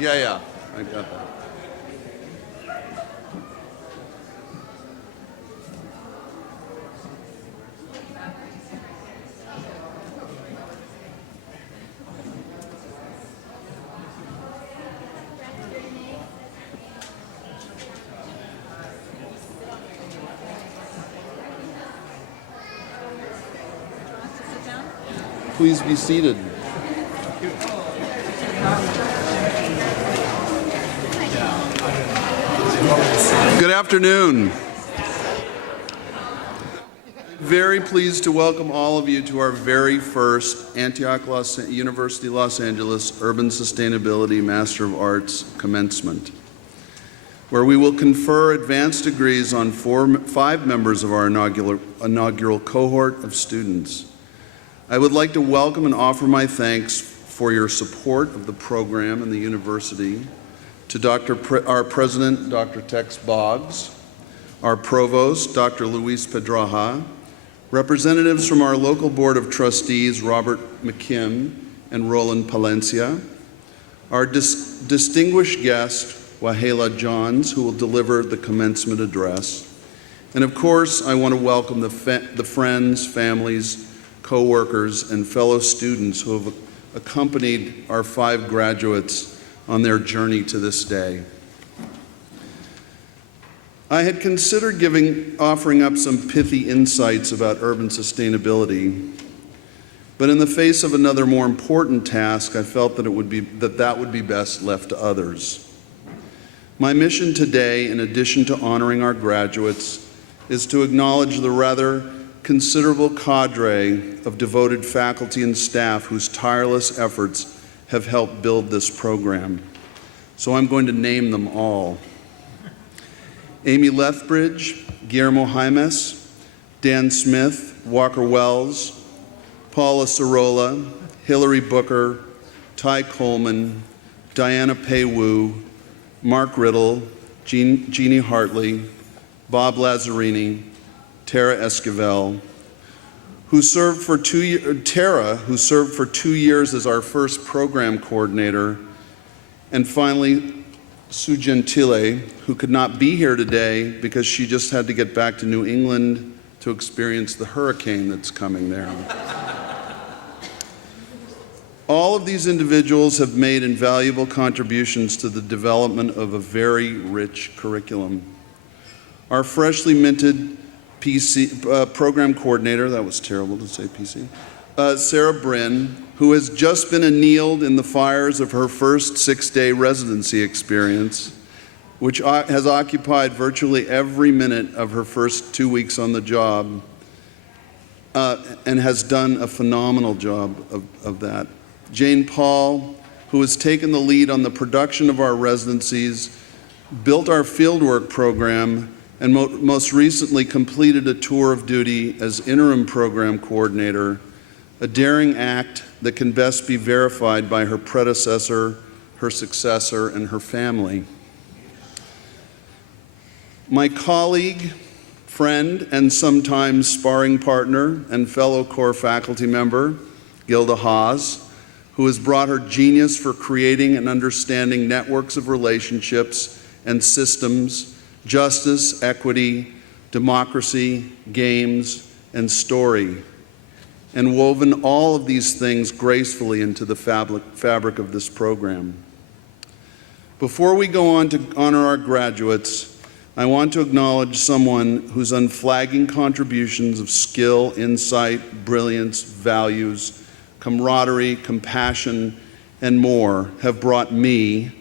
Yeah, I got that. Please be seated. Good afternoon. Very pleased to welcome all of you to our very first Antioch University Los Angeles Urban Sustainability Master of Arts Commencement, where we will confer advanced degrees on 5 members of our inaugural cohort of students. I would like to welcome and offer my thanks for your support of the program and the university to our president, Dr. Tex Boggs, our provost, Dr. Luis Pedraja, representatives from our local board of trustees, Robert McKim and Roland Palencia, our distinguished guest, Wahela Johns, who will deliver the commencement address, and of course, I want to welcome the friends, families, co-workers, and fellow students who have accompanied our 5 graduates on their journey to this day. I had considered offering up some pithy insights about urban sustainability, but in the face of another more important task, I felt that that would be best left to others. My mission today, in addition to honoring our graduates, is to acknowledge the rather considerable cadre of devoted faculty and staff whose tireless efforts have helped build this program. So I'm going to name them all. Amy Lethbridge, Guillermo Jaimes, Dan Smith, Walker Wells, Paula Sorolla, Hillary Booker, Ty Coleman, Diana Pei-Wu, Mark Riddle, Jeannie Hartley, Bob Lazzarini, Tara Esquivel, Tara, who served for 2 years as our first program coordinator, and finally, Sue Gentile, who could not be here today because she just had to get back to New England to experience the hurricane that's coming there. All of these individuals have made invaluable contributions to the development of a very rich curriculum. Our freshly minted program coordinator, that was terrible to say PC, Sarah Bryn, who has just been annealed in the fires of her first 6-day residency experience, which has occupied virtually every minute of her first 2 weeks on the job, and has done a phenomenal job of that. Jane Paul, who has taken the lead on the production of our residencies, built our fieldwork program, and most recently completed a tour of duty as interim program coordinator, a daring act that can best be verified by her predecessor, her successor, and her family. My colleague, friend, and sometimes sparring partner and fellow core faculty member, Gilda Haas, who has brought her genius for creating and understanding networks of relationships and systems, justice, equity, democracy, games, and story, and woven all of these things gracefully into the fabric of this program. Before we go on to honor our graduates, I want to acknowledge someone whose unflagging contributions of skill, insight, brilliance, values, camaraderie, compassion, and more have brought me,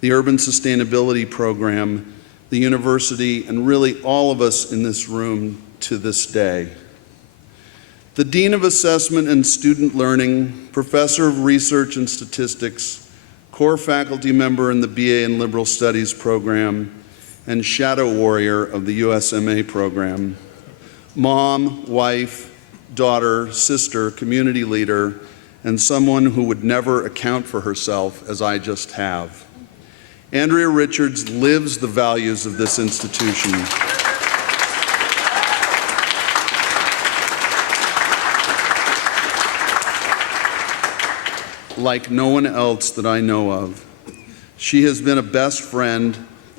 the Urban Sustainability Program, the university, and really all of us in this room to this day. The Dean of Assessment and Student Learning, Professor of Research and Statistics, core faculty member in the BA in Liberal Studies program, and shadow warrior of the USMA program. Mom, wife, daughter, sister, community leader, and someone who would never account for herself as I just have. Andrea Richards lives the values of this institution. Like no one else that I know of. She has been a best friend,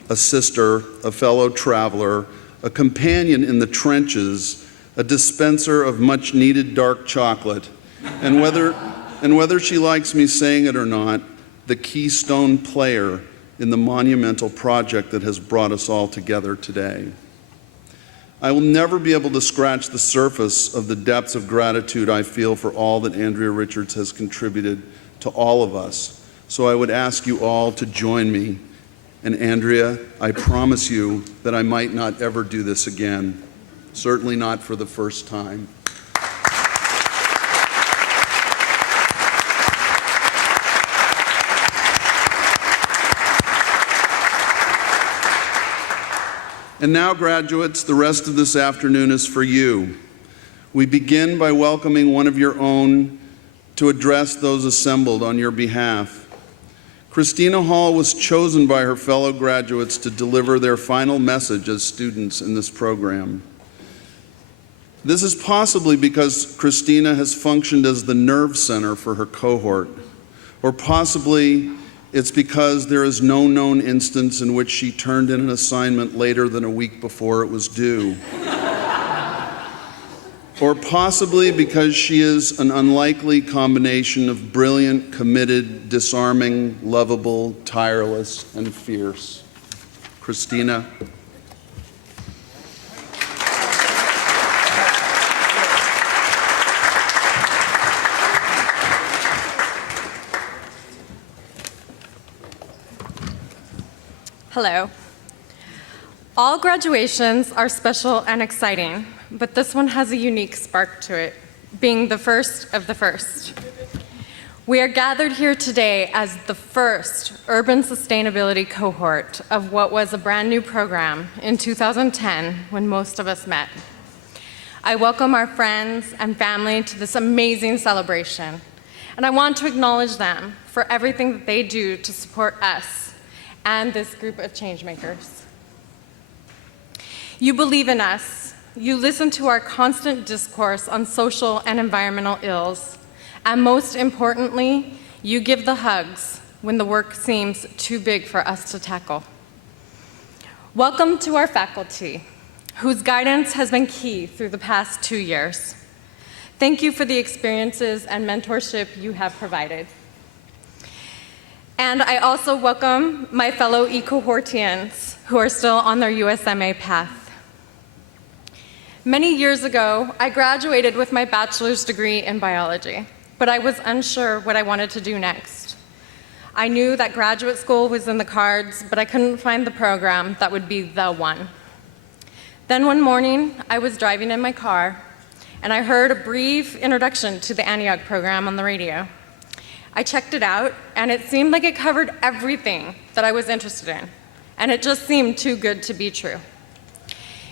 a sister, a fellow traveler, a companion in the trenches, a dispenser of much-needed dark chocolate, and whether she likes me saying it or not, the keystone player in the monumental project that has brought us all together today. I will never be able to scratch the surface of the depths of gratitude I feel for all that Andrea Richards has contributed to all of us. So I would ask you all to join me. And Andrea, I promise you that I might not ever do this again, certainly not for the first time. And now, graduates, the rest of this afternoon is for you. We begin by welcoming one of your own to address those assembled on your behalf. Christina Hall was chosen by her fellow graduates to deliver their final message as students in this program. This is possibly because Christina has functioned as the nerve center for her cohort, or possibly it's because there is no known instance in which she turned in an assignment later than a week before it was due. Or possibly because she is an unlikely combination of brilliant, committed, disarming, lovable, tireless, and fierce. Christina. Hello. All graduations are special and exciting, but this one has a unique spark to it, being the first of the first. We are gathered here today as the first urban sustainability cohort of what was a brand new program in 2010 when most of us met. I welcome our friends and family to this amazing celebration, and I want to acknowledge them for everything that they do to support us and this group of changemakers. You believe in us. You listen to our constant discourse on social and environmental ills. And most importantly, you give the hugs when the work seems too big for us to tackle. Welcome to our faculty, whose guidance has been key through the past 2 years. Thank you for the experiences and mentorship you have provided. And I also welcome my fellow ecohortians who are still on their USMA path. Many years ago, I graduated with my bachelor's degree in biology, but I was unsure what I wanted to do next. I knew that graduate school was in the cards, but I couldn't find the program that would be the one. Then one morning, I was driving in my car, and I heard a brief introduction to the Antioch program on the radio. I checked it out, and it seemed like it covered everything that I was interested in, and it just seemed too good to be true.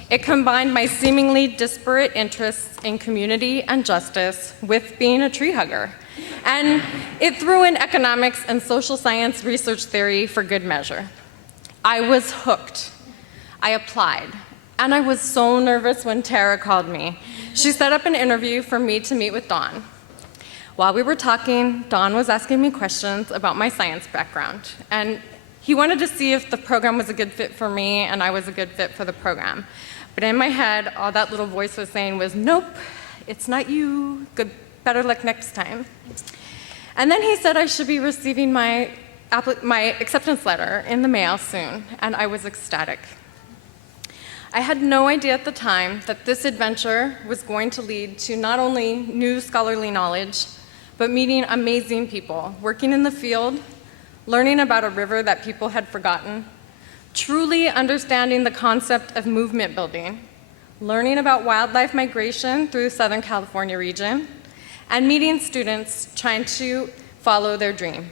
It combined my seemingly disparate interests in community and justice with being a tree hugger, and it threw in economics and social science research theory for good measure. I was hooked. I applied, and I was so nervous when Tara called me. She set up an interview for me to meet with Dawn. While we were talking, Don was asking me questions about my science background, and he wanted to see if the program was a good fit for me and I was a good fit for the program. But in my head, all that little voice was saying was, nope, it's not you, better luck next time. And then he said I should be receiving my acceptance letter in the mail soon, and I was ecstatic. I had no idea at the time that this adventure was going to lead to not only new scholarly knowledge, but meeting amazing people, working in the field, learning about a river that people had forgotten, truly understanding the concept of movement building, learning about wildlife migration through the Southern California region, and meeting students trying to follow their dream.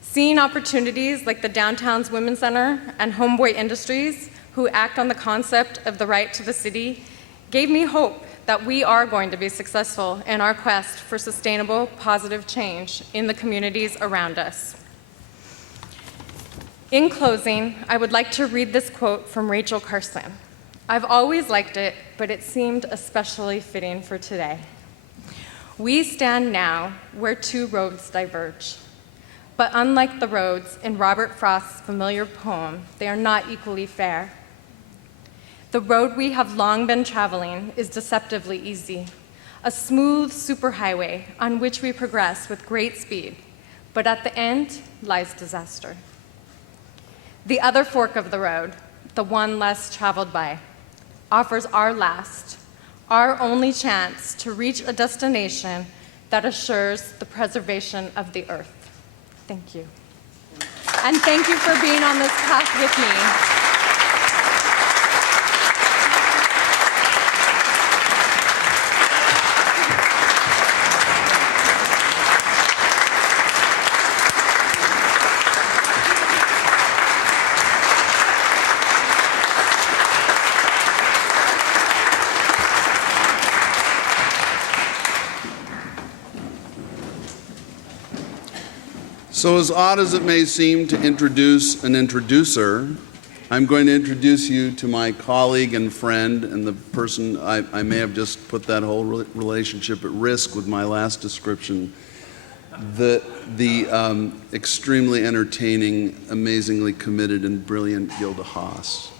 Seeing opportunities like the Downtown's Women's Center and Homeboy Industries, who act on the concept of the right to the city, gave me hope that we are going to be successful in our quest for sustainable, positive change in the communities around us. In closing, I would like to read this quote from Rachel Carson. I've always liked it, but it seemed especially fitting for today. We stand now where two roads diverge, But unlike the roads in Robert Frost's familiar poem, they are not equally fair. The road we have long been traveling is deceptively easy, a smooth superhighway on which we progress with great speed, but at the end lies disaster. The other fork of the road, the one less traveled by, offers our last, our only chance to reach a destination that assures the preservation of the earth. Thank you. And thank you for being on this path with me. So as odd as it may seem to introduce an introducer, I'm going to introduce you to my colleague and friend and the person I may have just put that whole relationship at risk with my last description, the extremely entertaining, amazingly committed and brilliant Gilda Haas.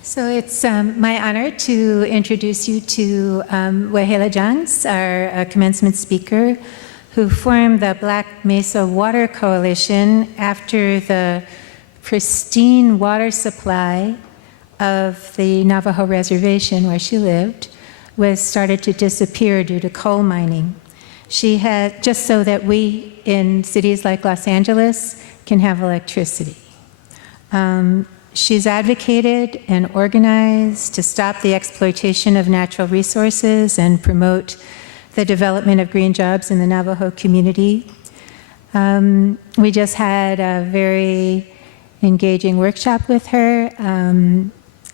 So it's my honor to introduce you to Wahela Jans, our commencement speaker, who formed the Black Mesa Water Coalition after the pristine water supply of the Navajo reservation where she lived was started to disappear due to coal mining. She had, just so that we in cities like Los Angeles can have electricity. She's advocated and organized to stop the exploitation of natural resources and promote the development of green jobs in the Navajo community. We just had a very engaging workshop with her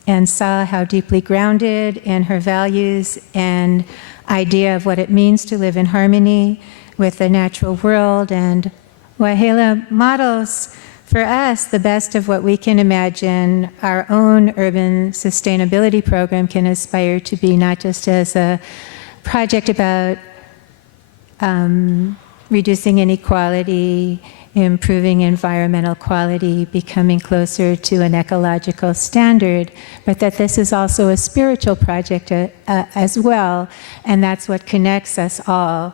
and saw how deeply grounded in her values and idea of what it means to live in harmony with the natural world. And Wahela models for us the best of what we can imagine our own urban sustainability program can aspire to be, not just as a project about reducing inequality, improving environmental quality, becoming closer to an ecological standard, but that this is also a spiritual project as well, and that's what connects us all.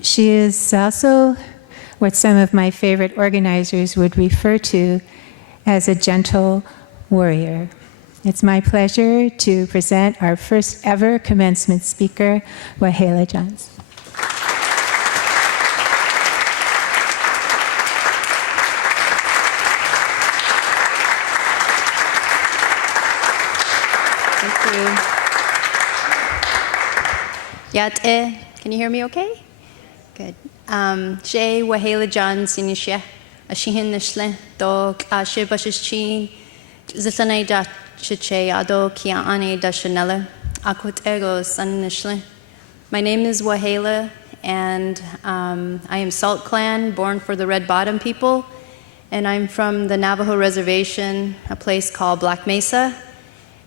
She is also what some of my favorite organizers would refer to as a gentle warrior. It's my pleasure to present our first ever commencement speaker, Wahela Jans. Thank you. Yate, can you hear me okay? Good. She Wahela Jans sinisha ashihin nishle do ashe bashichin zitane da chiche ado kia ane da chanela akut ego san nishle. My name is Wahela, and I am Salt Clan, born for the Red Bottom people, and I'm from the Navajo reservation, a place called Black Mesa.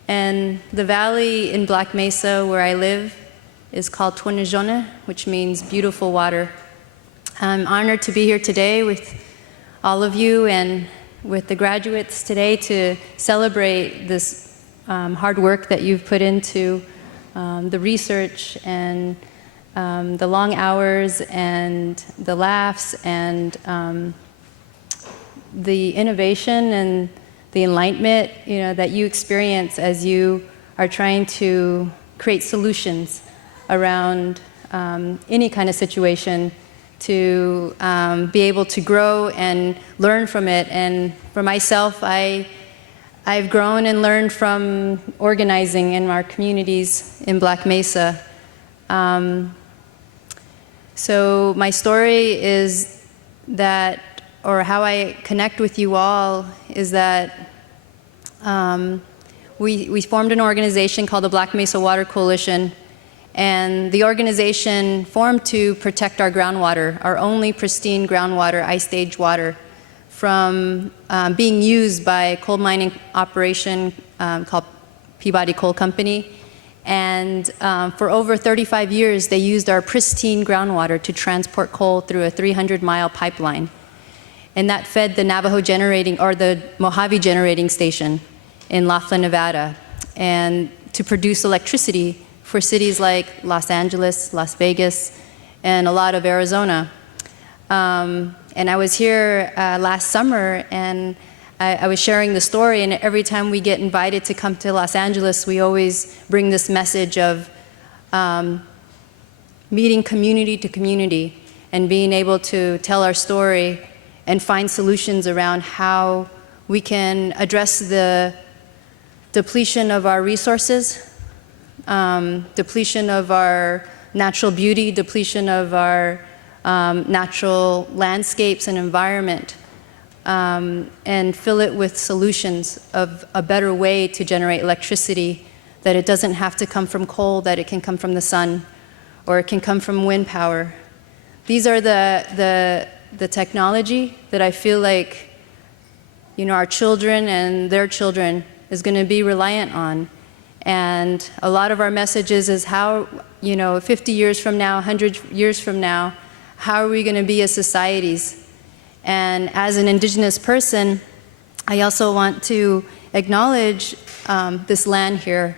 And the valley in Black Mesa where I live is called Twinajona, which means beautiful water. I'm honored to be here today with all of you and with the graduates today to celebrate this hard work that you've put into the research and the long hours and the laughs and the innovation and the enlightenment, that you experience as you are trying to create solutions around any kind of situation to be able to grow and learn from it. And for myself, I've grown and learned from organizing in our communities in Black Mesa. So my story is that, or how I connect with you all, is that we formed an organization called the Black Mesa Water Coalition, and the organization formed to protect our groundwater, our only pristine groundwater, ice-stage water, from being used by a coal mining operation called Peabody Coal Company. And for over 35 years, they used our pristine groundwater to transport coal through a 300-mile pipeline. And that fed the Navajo generating, or the Mojave generating station in Laughlin, Nevada, and to produce electricity for cities like Los Angeles, Las Vegas, and a lot of Arizona. And I was here last summer, and I was sharing the story, and every time we get invited to come to Los Angeles, we always bring this message of meeting community to community and being able to tell our story and find solutions around how we can address the depletion of our resources, depletion of our natural beauty, depletion of our natural landscapes and environment, and fill it with solutions of a better way to generate electricity, that it doesn't have to come from coal, that it can come from the sun, or it can come from wind power. These are the technology that I feel like, you know, our children and their children is going to be reliant on. And a lot of our messages is how, you know, 50 years from now, 100 years from now, how are we going to be as societies? And as an Indigenous person, I also want to acknowledge this land here,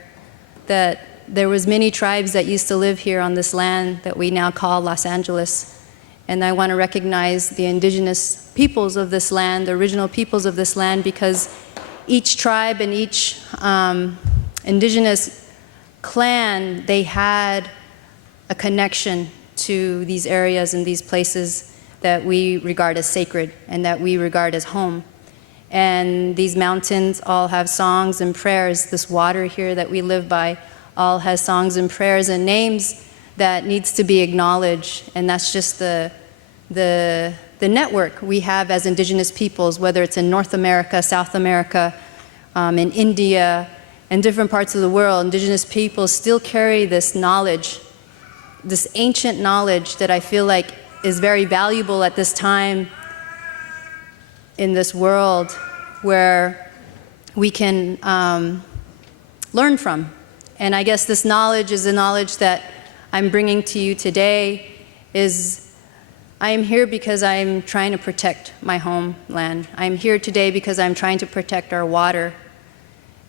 that there was many tribes that used to live here on this land that we now call Los Angeles. And I want to recognize the Indigenous peoples of this land, the original peoples of this land, because each tribe and each Indigenous clan, they had a connection to these areas and these places that we regard as sacred and that we regard as home. And these mountains all have songs and prayers. This water here that we live by all has songs and prayers and names that needs to be acknowledged. And that's just the network we have as Indigenous peoples, whether it's in North America, South America, in India, and different parts of the world. Indigenous peoples still carry this knowledge, this ancient knowledge that I feel like is very valuable at this time in this world, where we can learn from. And I guess this knowledge is the knowledge that I'm bringing to you today. Is I am here because I'm trying to protect my homeland. I'm here today because I'm trying to protect our water.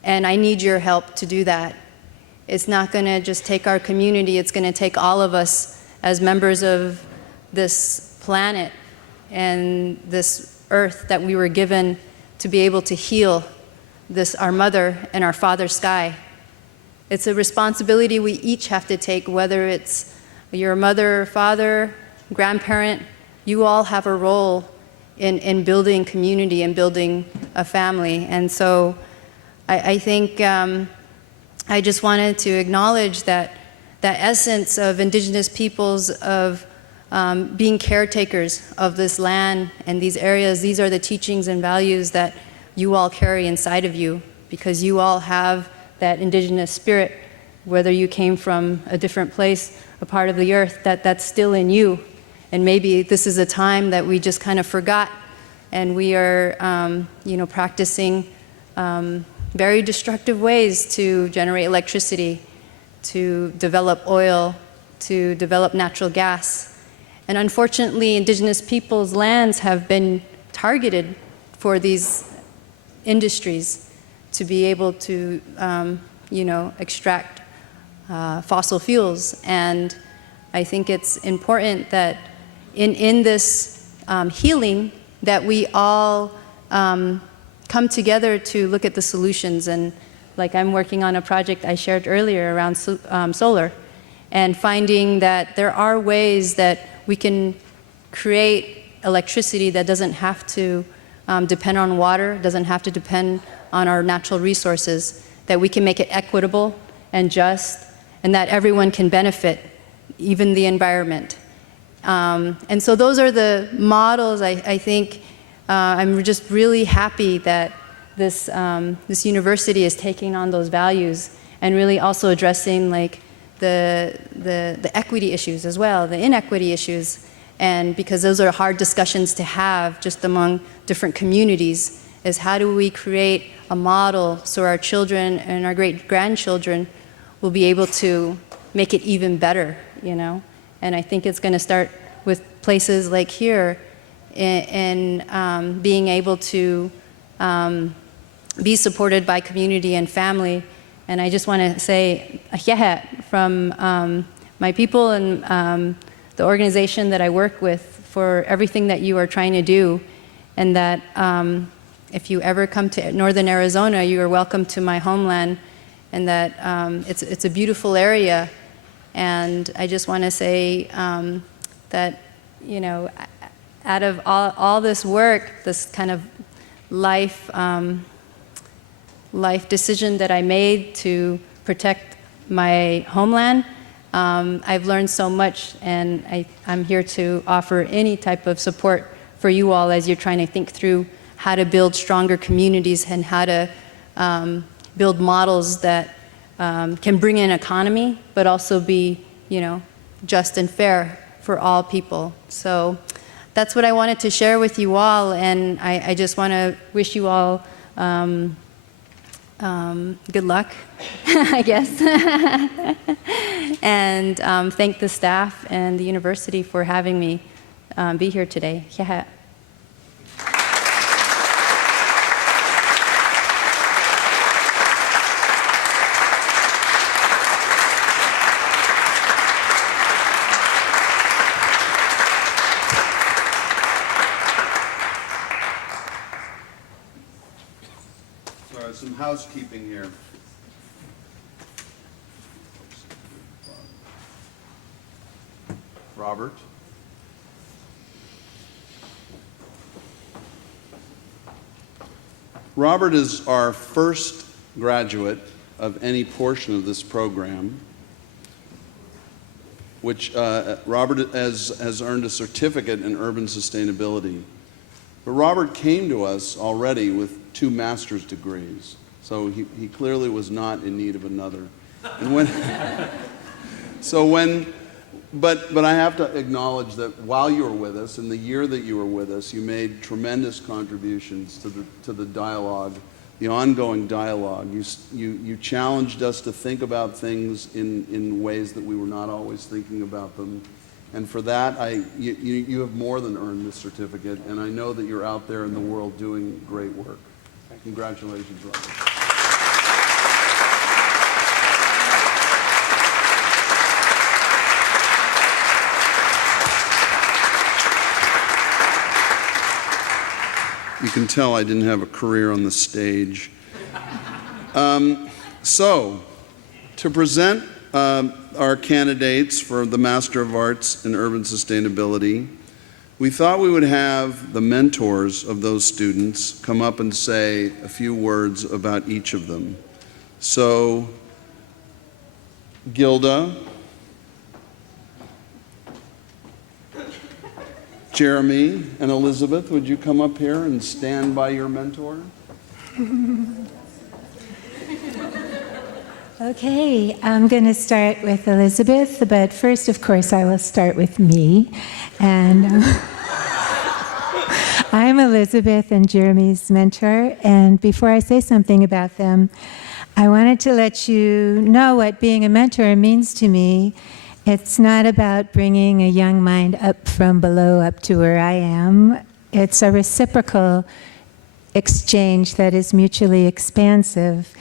And I need your help to do that. It's not going to just take our community, it's going to take all of us as members of this planet and this earth that we were given to be able to heal this, our mother and our father sky. It's a responsibility we each have to take, whether it's your mother, father, grandparent. You all have a role in building community and building a family. And so I think I just wanted to acknowledge that essence of Indigenous peoples, of being caretakers of this land and these areas. These are the teachings and values that you all carry inside of you, because you all have that Indigenous spirit, whether you came from a different place, a part of the earth, that's still in you. And maybe this is a time that we just kind of forgot, and we are practicing very destructive ways to generate electricity, to develop oil, to develop natural gas. And unfortunately, Indigenous peoples' lands have been targeted for these industries to be able to, extract fossil fuels. And I think it's important that in this healing, that we all come together to look at the solutions. And like I'm working on a project I shared earlier around solar, and finding that there are ways that we can create electricity that doesn't have to depend on water, doesn't have to depend on our natural resources, that we can make it equitable and just, and that everyone can benefit, even the environment. And so those are the models. I think I'm just really happy that this university is taking on those values and really also addressing like the equity issues as well, the inequity issues. And because those are hard discussions to have just among different communities, is how do we create a model so our children and our great-grandchildren we'll be able to make it even better, you know? And I think it's going to start with places like here and being able to be supported by community and family. And I just want to say from my people and the organization that I work with for everything that you are trying to do, and that if you ever come to northern Arizona, you are welcome to my homeland, and that it's a beautiful area. And I just want to say that, you know, out of all this work, this kind of life decision that I made to protect my homeland, I've learned so much, and I'm here to offer any type of support for you all as you're trying to think through how to build stronger communities and how to build models that can bring in economy, but also be, you know, just and fair for all people. So that's what I wanted to share with you all, and I just want to wish you all good luck, I guess, and thank the staff and the university for having me be here today. Some housekeeping here. Robert? Robert is our first graduate of any portion of this program, which Robert has earned a certificate in urban sustainability. But Robert came to us already with 2 master's degrees, so he clearly was not in need of another. And but I have to acknowledge that while you were with us, in the year that you were with us, you made tremendous contributions to the dialogue, the ongoing dialogue. You challenged us to think about things in ways that we were not always thinking about them. And for that, you have more than earned this certificate, and I know that you're out there in the world doing great work. Congratulations, Robert. You can tell I didn't have a career on the stage. So, to present our candidates for the Master of Arts in Urban Sustainability, we thought we would have the mentors of those students come up and say a few words about each of them. So, Gilda, Jeremy, and Elizabeth, would you come up here and stand by your mentor? Okay, I'm going to start with Elizabeth, but first, of course, I will start with me. And I'm Elizabeth and Jeremy's mentor, and before I say something about them, I wanted to let you know what being a mentor means to me. It's not about bringing a young mind up from below up to where I am. It's a reciprocal exchange that is mutually expansive.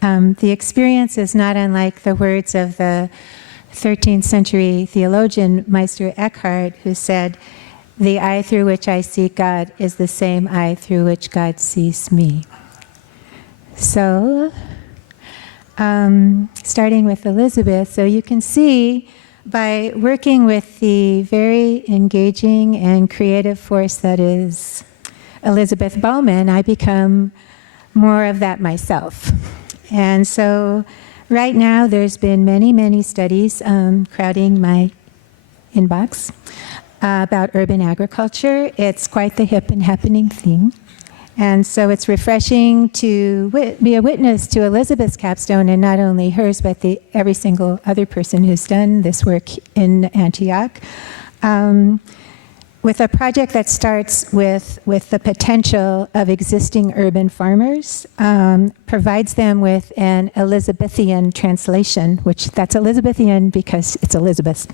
The experience is not unlike the words of the 13th century theologian Meister Eckhart, who said, "The eye through which I see God is the same eye through which God sees me." So, starting with Elizabeth, so you can see by working with the very engaging and creative force that is Elizabeth Bowman, I become more of that myself. And so right now there's been many, many studies crowding my inbox about urban agriculture. It's quite the hip and happening thing. And so it's refreshing to be a witness to Elizabeth's capstone, and not only hers, but every single other person who's done this work in Antioch. with a project that starts with the potential of existing urban farmers, provides them with an Elizabethan translation, which that's Elizabethan because it's Elizabeth,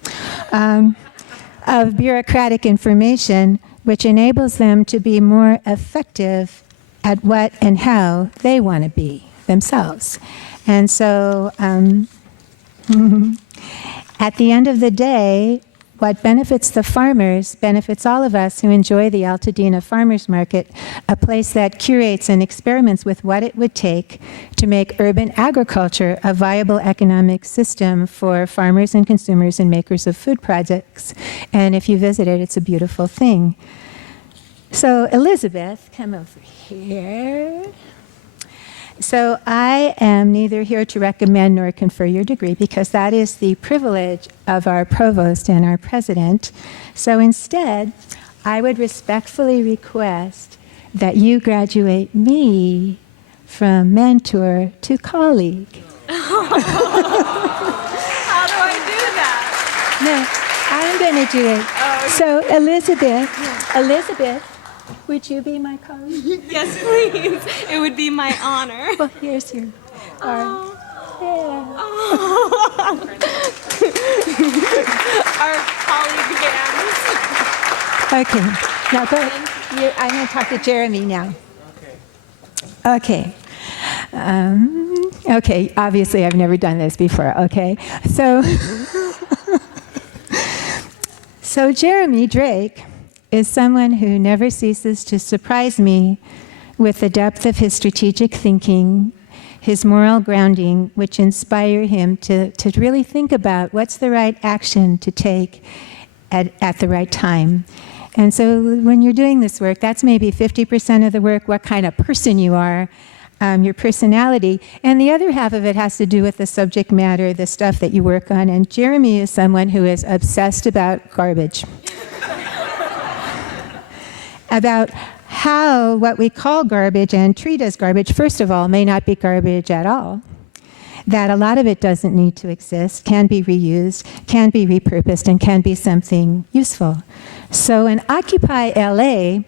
of bureaucratic information, which enables them to be more effective at what and how they want to be themselves. And so at the end of the day, what benefits the farmers benefits all of us who enjoy the Altadena Farmers Market, a place that curates and experiments with what it would take to make urban agriculture a viable economic system for farmers and consumers and makers of food products. And if you visit it, it's a beautiful thing. So Elizabeth, come over here. So I am neither here to recommend nor confer your degree because that is the privilege of our provost and our president. So instead, I would respectfully request that you graduate me from mentor to colleague. How do I do that? No, I'm going to do it. Oh, So Elizabeth, would you be my colleague? yes, please. It would be my honor. Well, here's your arm. Yeah. Our colleague hands. Okay. Now go. I'm going to talk to Jeremy now. Okay. Okay. Obviously, I've never done this before. Okay. So Jeremy Drake is someone who never ceases to surprise me with the depth of his strategic thinking, his moral grounding, which inspire him to really think about what's the right action to take at the right time. And so when you're doing this work, that's maybe 50% of the work, what kind of person you are, your personality. And the other half of it has to do with the subject matter, the stuff that you work on. And Jeremy is someone who is obsessed about garbage. About how what we call garbage and treat as garbage, first of all, may not be garbage at all. That a lot of it doesn't need to exist, can be reused, can be repurposed, and can be something useful. So when Occupy LA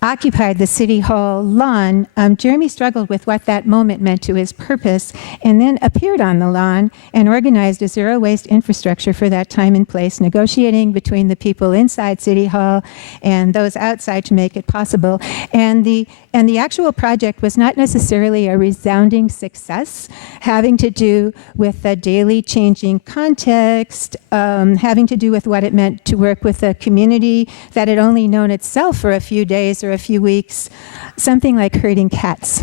occupied the City Hall lawn, Jeremy struggled with what that moment meant to his purpose, and then appeared on the lawn and organized a zero-waste infrastructure for that time and place, negotiating between the people inside City Hall and those outside to make it possible. And the actual project was not necessarily a resounding success, having to do with the daily changing context, having to do with what it meant to work with a community that had only known itself for a few days or a few weeks, something like herding cats.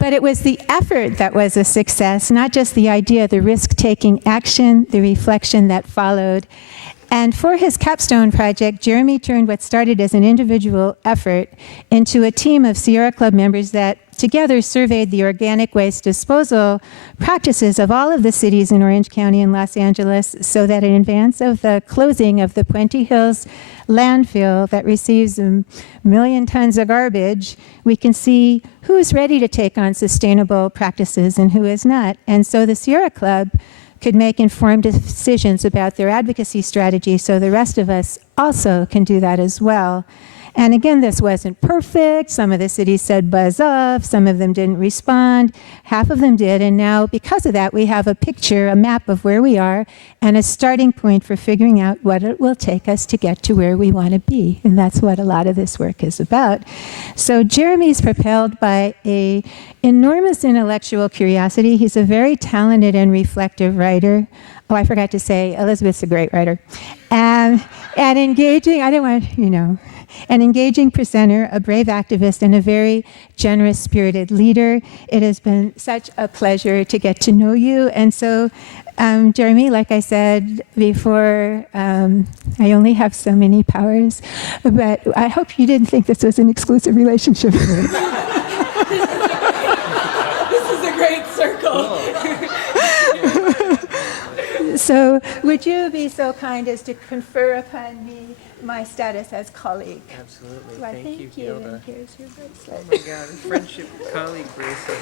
But it was the effort that was a success, not just the idea, the risk-taking action, the reflection that followed. And for his capstone project, Jeremy turned what started as an individual effort into a team of Sierra Club members that together surveyed the organic waste disposal practices of all of the cities in Orange County and Los Angeles, so that in advance of the closing of the Puente Hills landfill that receives 1 million tons of garbage, we can see who is ready to take on sustainable practices and who is not. And so the Sierra Club could make informed decisions about their advocacy strategy, so the rest of us also can do that as well. And again, this wasn't perfect. Some of the cities said buzz off, some of them didn't respond, half of them did, and now because of that we have a picture, a map of where we are, and a starting point for figuring out what it will take us to get to where we want to be. And that's what a lot of this work is about. So Jeremy's propelled by an enormous intellectual curiosity. He's a very talented and reflective writer. Oh, I forgot to say, Elizabeth's a great writer. And engaging, I didn't want, an engaging presenter, a brave activist, and a very generous, spirited leader. It has been such a pleasure to get to know you. And so, Jeremy, like I said before, I only have so many powers, but I hope you didn't think this was an exclusive relationship. This is a great circle. So would you be so kind as to confer upon me my status as colleague? Absolutely. Why, Thank you, Gilda. And here's your bracelet. Oh my God, a friendship colleague bracelet.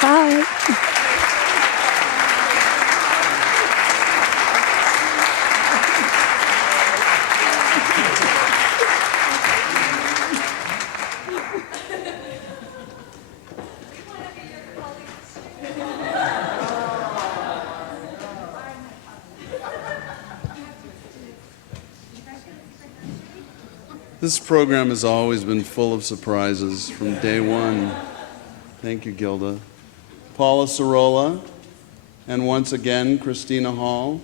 Bye. This program has always been full of surprises from day one. Thank you, Gilda. Paula Sorolla, and once again, Christina Hall.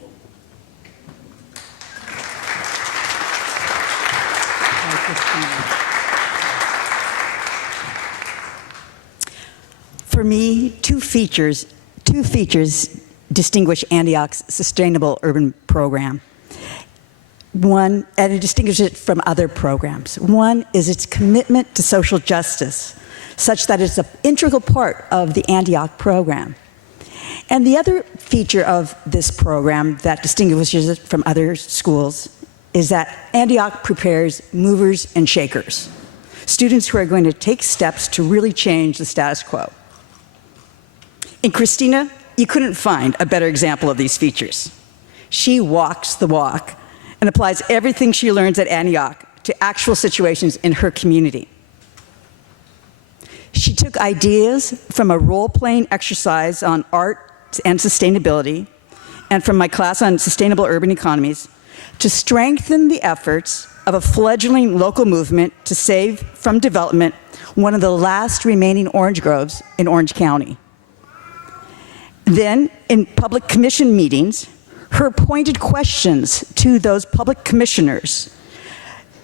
For me, two features distinguish Antioch's sustainable urban program. One, and it distinguishes it from other programs. One is its commitment to social justice, such that it's an integral part of the Antioch program. And the other feature of this program that distinguishes it from other schools is that Antioch prepares movers and shakers, students who are going to take steps to really change the status quo. In Christina, you couldn't find a better example of these features. She walks the walk and applies everything she learns at Antioch to actual situations in her community. She took ideas from a role-playing exercise on art and sustainability, and from my class on sustainable urban economies, to strengthen the efforts of a fledgling local movement to save from development one of the last remaining orange groves in Orange County. Then, in public commission meetings, her pointed questions to those public commissioners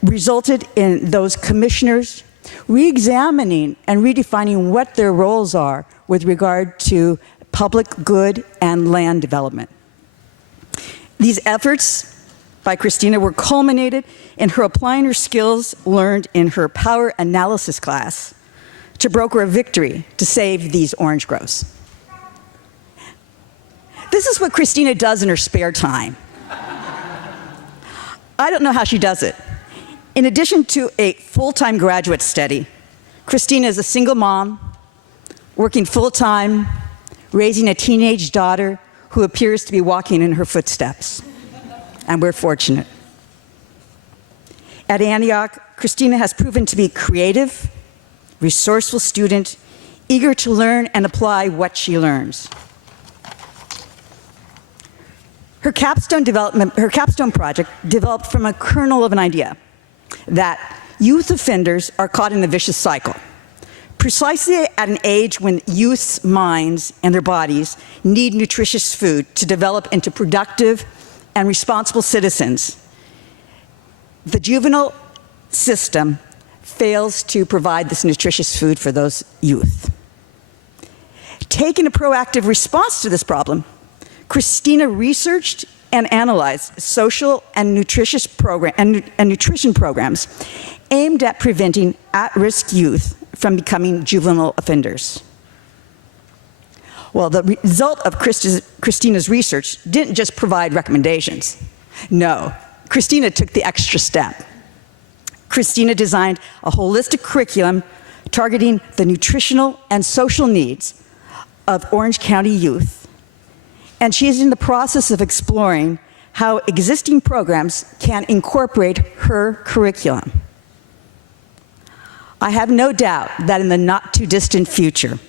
resulted in those commissioners re-examining and redefining what their roles are with regard to public good and land development. These efforts by Christina were culminated in her applying her skills learned in her power analysis class to broker a victory to save these orange groves. This is what Christina does in her spare time. I don't know how she does it. In addition to a full-time graduate study, Christina is a single mom, working full-time, raising a teenage daughter who appears to be walking in her footsteps. And we're fortunate. At Antioch, Christina has proven to be creative, resourceful student, eager to learn and apply what she learns. Her capstone project developed from a kernel of an idea that youth offenders are caught in a vicious cycle, precisely at an age when youth's minds and their bodies need nutritious food to develop into productive and responsible citizens. The juvenile system fails to provide this nutritious food for those youth. Taking a proactive response to this problem, Christina researched and analyzed social and nutrition programs aimed at preventing at-risk youth from becoming juvenile offenders. Well, the result of Christina's research didn't just provide recommendations. No, Christina took the extra step. Christina designed a holistic curriculum targeting the nutritional and social needs of Orange County youth. And she is in the process of exploring how existing programs can incorporate her curriculum. I have no doubt that in the not-too-distant future,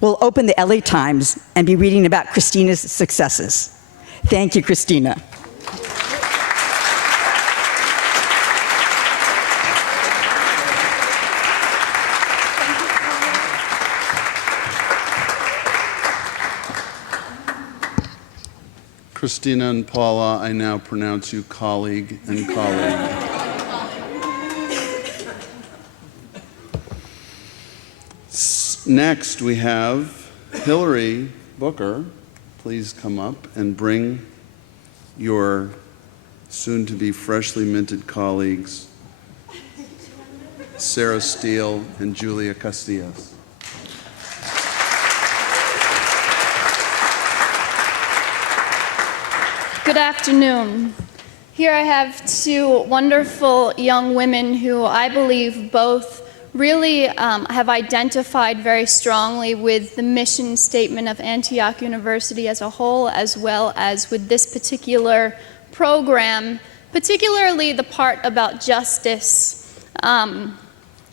we'll open the LA Times and be reading about Christina's successes. Thank you, Christina. Christina and Paula, I now pronounce you colleague and colleague. Next, we have Hillary Booker. Please come up and bring your soon-to-be freshly minted colleagues, Sarah Steele and Julia Castillas. Good afternoon. Here I have two wonderful young women who I believe both really have identified very strongly with the mission statement of Antioch University as a whole, as well as with this particular program, particularly the part about justice.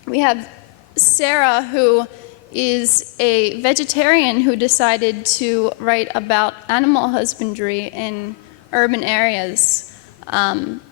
We have Sarah, who is a vegetarian who decided to write about animal husbandry in urban areas.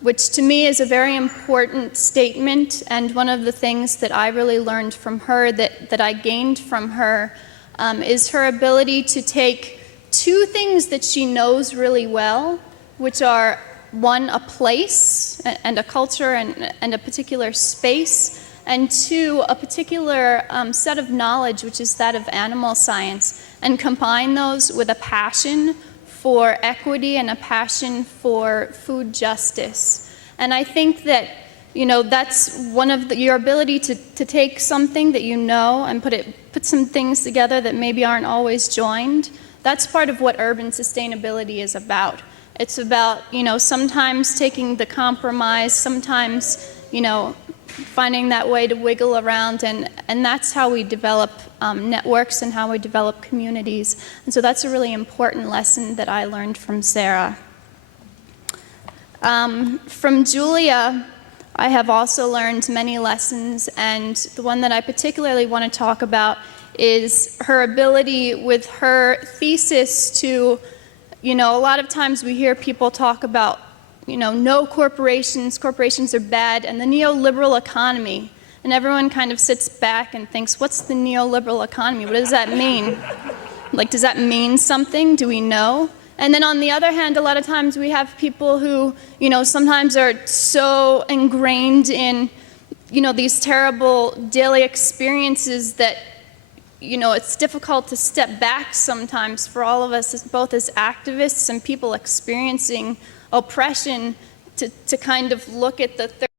which to me is a very important statement. And one of the things that I really learned from her, that I gained from her, is her ability to take two things that she knows really well, which are one, a place and a culture and a particular space, and two, a particular set of knowledge, which is that of animal science, and combine those with a passion for equity and a passion for food justice. And I think that, you know, that's one of your ability to take something that you know and put some things together that maybe aren't always joined. That's part of what urban sustainability is about. It's about, you know, sometimes taking the compromise, sometimes, you know, finding that way to wiggle around, and that's how we develop networks and how we develop communities. And so that's a really important lesson that I learned from Sarah. From Julia, I have also learned many lessons, and the one that I particularly want to talk about is her ability with her thesis to, you know, a lot of times we hear people talk about, you know, no corporations, corporations are bad, and the neoliberal economy. And everyone kind of sits back and thinks, what's the neoliberal economy? What does that mean? Like, does that mean something? Do we know? And then on the other hand, a lot of times we have people who, you know, sometimes are so ingrained in, you know, these terrible daily experiences that, you know, it's difficult to step back sometimes for all of us, both as activists and people experiencing oppression, to kind of look at the